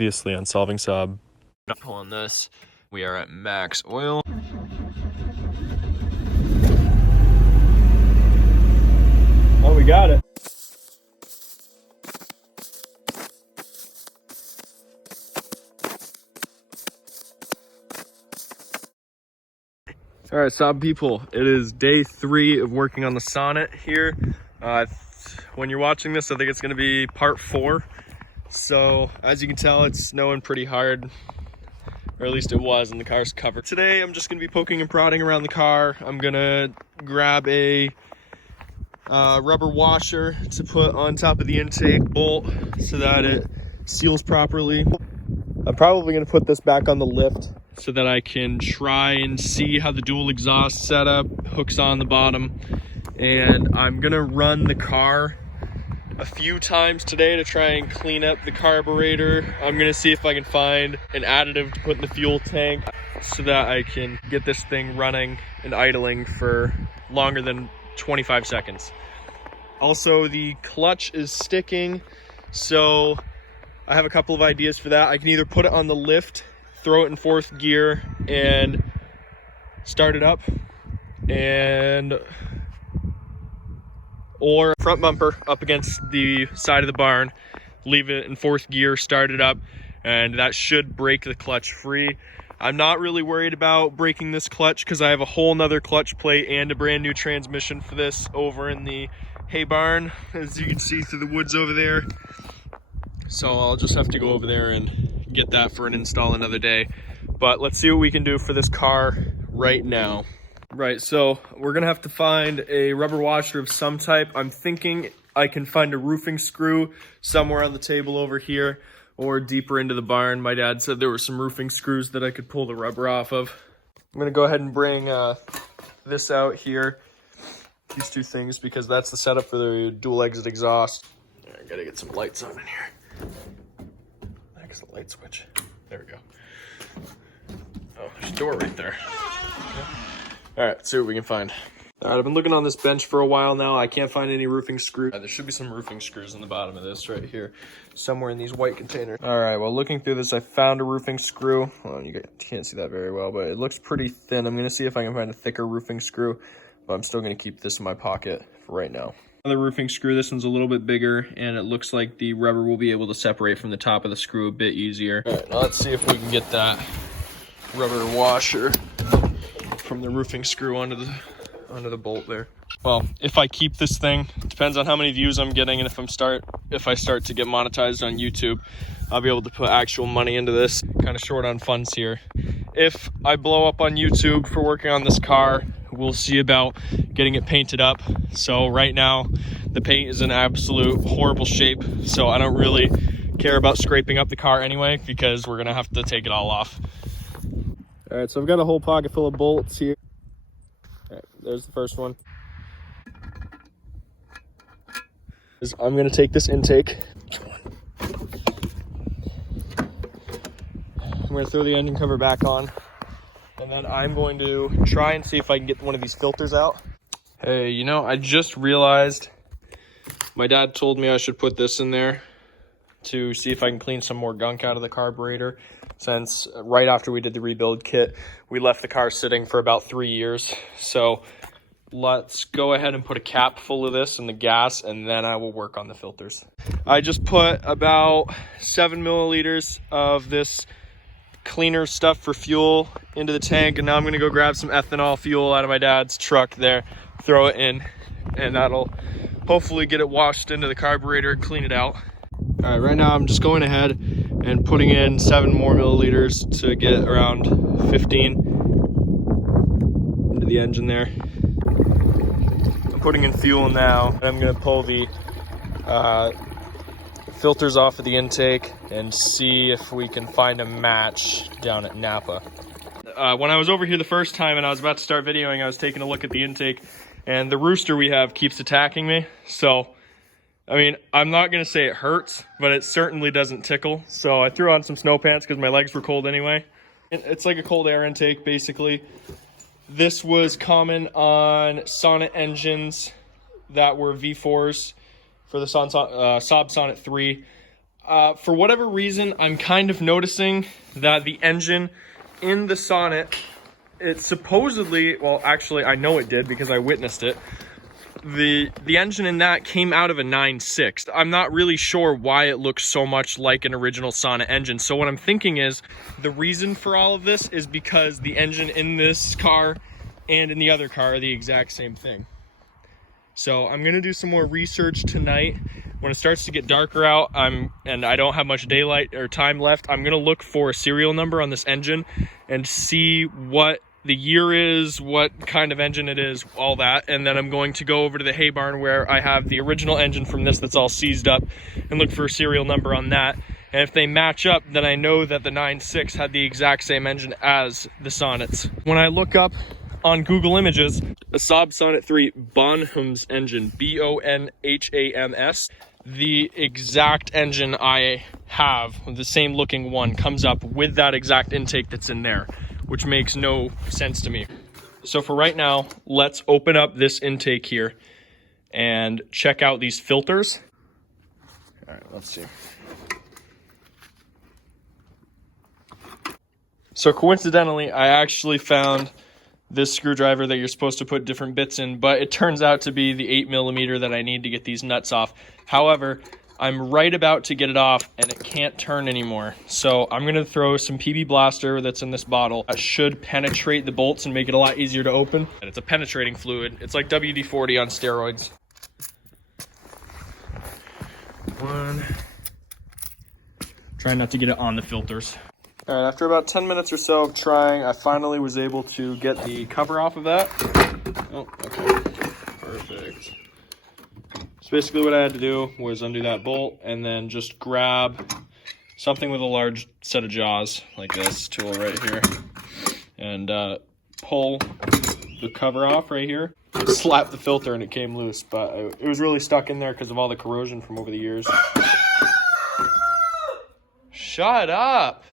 Obviously on Solving Saab. Pulling this, we are at max oil. Oh, we got it. All right, Saab people, it is day 3 of working on the Sonnet here. When you're watching this, I think it's gonna be part 4. So as you can tell, it's snowing pretty hard, or at least it was, and the car's covered. Today, I'm just gonna be poking and prodding around the car. I'm gonna grab a rubber washer to put on top of the intake bolt so that it seals properly. I'm probably gonna put this back on the lift so that I can try and see how the dual exhaust setup hooks on the bottom. And I'm gonna run the car a few times today to try and clean up the carburetor. I'm gonna see if I can find an additive to put in the fuel tank so that I can get this thing running and idling for longer than 25 seconds. Also, the clutch is sticking, so I have a couple of ideas for that. I can either put it on the lift, throw it in 4th gear, and start it up, or front bumper up against the side of the barn, leave it in 4th gear, start it up, and that should break the clutch free. I'm not really worried about breaking this clutch because I have a whole nother clutch plate and a brand new transmission for this over in the hay barn, as you can see through the woods over there. So I'll just have to go over there and get that for an install another day. But let's see what we can do for this car right now. Right, so we're gonna have to find a rubber washer of some type. I'm thinking I can find a roofing screw somewhere on the table over here or deeper into the barn. My dad said there were some roofing screws that I could pull the rubber off of. I'm gonna go ahead and bring this out here, these two things, because that's the setup for the dual exit exhaust. I gotta get some lights on in here. That's the light switch. There we go. Oh, there's a door right there. Okay. All right, let's see what we can find. All right, I've been looking on this bench for a while now. I can't find any roofing screws. There should be some roofing screws in the bottom of this right here, somewhere in these white containers. All right, well, looking through this, I found a roofing screw. Well, you can't see that very well, but it looks pretty thin. I'm gonna see if I can find a thicker roofing screw, but I'm still gonna keep this in my pocket for right now. Another roofing screw, this one's a little bit bigger, and it looks like the rubber will be able to separate from the top of the screw a bit easier. All right, now let's see if we can get that rubber washer from the roofing screw onto the bolt there. Well, if I keep this thing, it depends on how many views I'm getting, and if I start to get monetized on YouTube, I'll be able to put actual money into this. Kind of short on funds here. If I blow up on YouTube for working on this car, we'll see about getting it painted up. So right now, the paint is in absolute horrible shape, so I don't really care about scraping up the car anyway, because we're gonna have to take it all off. All right, so I've got a whole pocket full of bolts here. All right, there's the first one. I'm gonna take this intake. I'm gonna throw the engine cover back on, and then I'm going to try and see if I can get one of these filters out. Hey, you know, I just realized my dad told me I should put this in there to see if I can clean some more gunk out of the carburetor, since right after we did the rebuild kit, we left the car sitting for about 3 years. So let's go ahead and put a cap full of this in the gas, and then I will work on the filters. I just put about 7 milliliters of this cleaner stuff for fuel into the tank, and now I'm gonna go grab some ethanol fuel out of my dad's truck there, throw it in, and that'll hopefully get it washed into the carburetor and clean it out. All right, right now I'm just going ahead and putting in 7 more milliliters to get around 15 into the engine there. I'm putting in fuel now. I'm gonna pull the filters off of the intake and see if we can find a match down at Napa. When I was over here the first time and I was about to start videoing, I was taking a look at the intake, and the rooster we have keeps attacking me. So, I mean, I'm not gonna say it hurts, but it certainly doesn't tickle. So I threw on some snow pants because my legs were cold anyway. It's like a cold air intake, basically. This was common on Sonnet engines that were V4s for the Saab Sonnet 3. For whatever reason, I'm kind of noticing that the engine in the Sonnet, it supposedly, well, actually, I know it did because I witnessed it. The engine in that came out of a 9.6. I'm not really sure why it looks so much like an original Sonnet engine. So what I'm thinking is the reason for all of this is because the engine in this car and in the other car are the exact same thing. So I'm gonna do some more research tonight. When it starts to get darker out, and I don't have much daylight or time left, I'm gonna look for a serial number on this engine and see what the year is, what kind of engine it is, all that. And then I'm going to go over to the hay barn where I have the original engine from this that's all seized up and look for a serial number on that. And if they match up, then I know that the 9.6 had the exact same engine as the Sonnets. When I look up on Google Images, a Saab Sonnet 3 Bonhams engine, B-O-N-H-A-M-S, the exact engine I have, the same looking one, comes up with that exact intake that's in there, which makes no sense to me. So for right now, let's open up this intake here and check out these filters. All right, let's see. So coincidentally, I actually found this screwdriver that you're supposed to put different bits in, but it turns out to be the 8mm that I need to get these nuts off. However, I'm right about to get it off and it can't turn anymore. So I'm gonna throw some PB Blaster that's in this bottle. That should penetrate the bolts and make it a lot easier to open. And it's a penetrating fluid. It's like WD-40 on steroids. One. Try not to get it on the filters. All right, after about 10 minutes or so of trying, I finally was able to get the cover off of that. Oh, okay, perfect. So basically what I had to do was undo that bolt and then just grab something with a large set of jaws, like this tool right here, and pull the cover off right here. Slap the filter and it came loose, but it was really stuck in there because of all the corrosion from over the years. Shut up!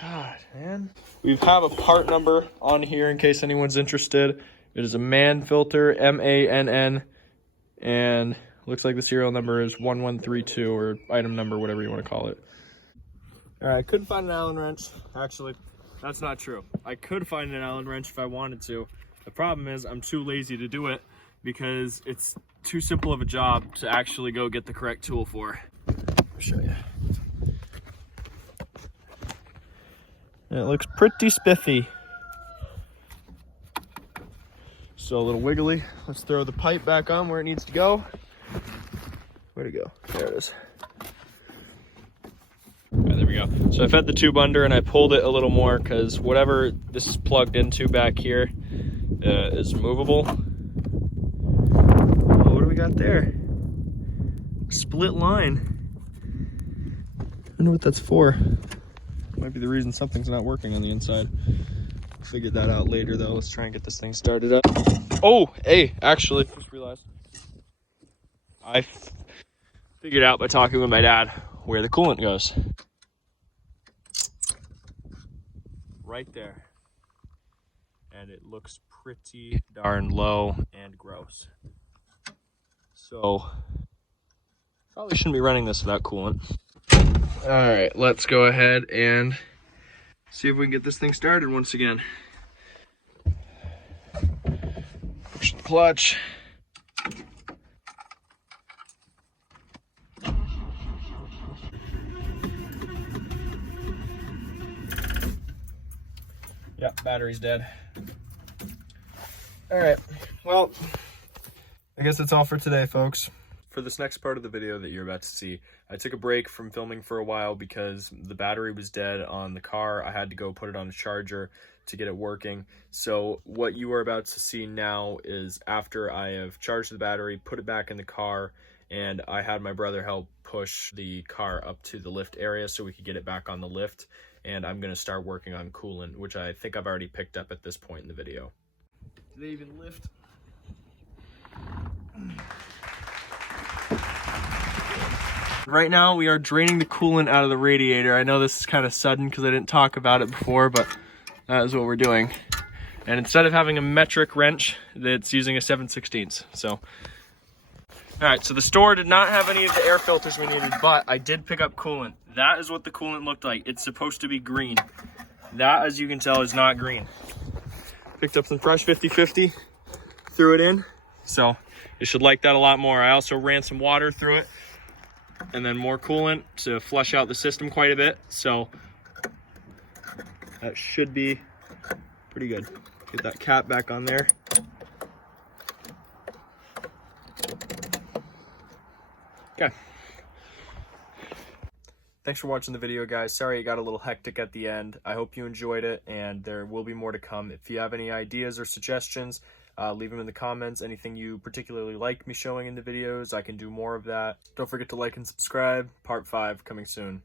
God, man. We have a part number on here in case anyone's interested. It is a MANN filter, M-A-N-N, and looks like the serial number is 1132, or item number, whatever you want to call it. All right, I couldn't find an Allen wrench. Actually, that's not true. I could find an Allen wrench if I wanted to. The problem is I'm too lazy to do it because it's too simple of a job to actually go get the correct tool for. I'll show you. It looks pretty spiffy. So a little wiggly. Let's throw the pipe back on where it needs to go. Where'd it go? There it is. All right, there we go. So I fed the tube under and I pulled it a little more because whatever this is plugged into back here is movable. Oh, what do we got there? Split line. I wonder what that's for. Might be the reason something's not working on the inside. We'll figure that out later though. Let's try and get this thing started up. Oh, hey, actually, just realized. I figured out by talking with my dad where the coolant goes. Right there. And it looks pretty darn low and gross. So, probably shouldn't be running this without coolant. All right, let's go ahead and see if we can get this thing started once again. Push the clutch. Yeah, battery's dead. All right, well, I guess that's all for today, folks. For this next part of the video that you're about to see, I took a break from filming for a while because the battery was dead on the car. I had to go put it on a charger to get it working. So what you are about to see now is after I have charged the battery, put it back in the car, and I had my brother help push the car up to the lift area so we could get it back on the lift. And I'm gonna start working on coolant, which I think I've already picked up at this point in the video. Do they even lift? Right now we are draining the coolant out of the radiator. I know this is kind of sudden because I didn't talk about it before, but that is what we're doing. And instead of having a metric wrench, it's using a 7/16. So All right, so the store did not have any of the air filters we needed, but I did pick up coolant. That is what the coolant looked like. It's supposed to be green. That, as you can tell, is not green. Picked up some fresh 50/50, threw it in. So you should like that a lot more. I also ran some water through it and then more coolant to flush out the system quite a bit. So that should be pretty good. Get that cap back on there. Okay. Thanks for watching the video, guys. Sorry it got a little hectic at the end. I hope you enjoyed it, and there will be more to come. If you have any ideas or suggestions, leave them in the comments. Anything you particularly like me showing in the videos, I can do more of that. Don't forget to like and subscribe. Part 5 coming soon.